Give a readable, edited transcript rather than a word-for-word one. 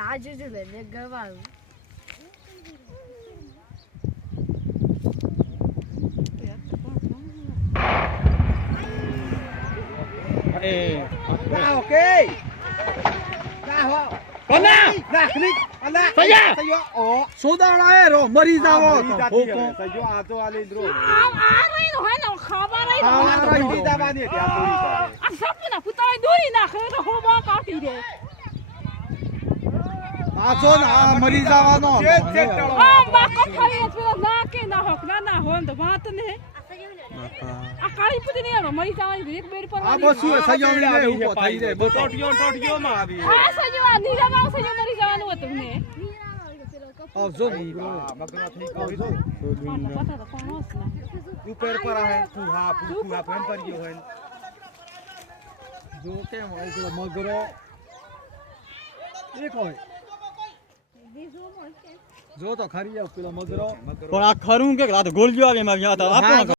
રાજ જ લે ગવાળ ઓકે કોના નાખની અલા સૈયા સૈયો ઓ સોદાણા એ રો મરી જાવો સૈયો આ તો આલે દ્રો આ રહી હોય ને ખબર રહી આ રહી દાવાની ત્યાં થોડી આ સપના પુતાય દોરી નાખે તો હોબા કાઢી દે પાછો ના મરી જવાનો આ બાકો ખાઈ પેલા ના કે ના હોક ના હોય તો વાત ને આ કાળી પુતી ને મરી જવાની એક બેર પર આ બસું સૈયો ને ઉભો થઈ જાય ટોટિયો માં આવી આ સજો આ નીરામાં સજો મરી જવાનું હતું ને આવજો મગરો થઈ ગયો પતા તો કોણ હોસ ના ઉપર પર આવે ફૂહા ફૂહા ફેન પર ગયો હોય જો કેમ હોય પેલો મગરો એક હોય જો તો ખરી જાવ પેલો મગરો પણ આ ખરું કે આ તો ગોળજો આવે એમાં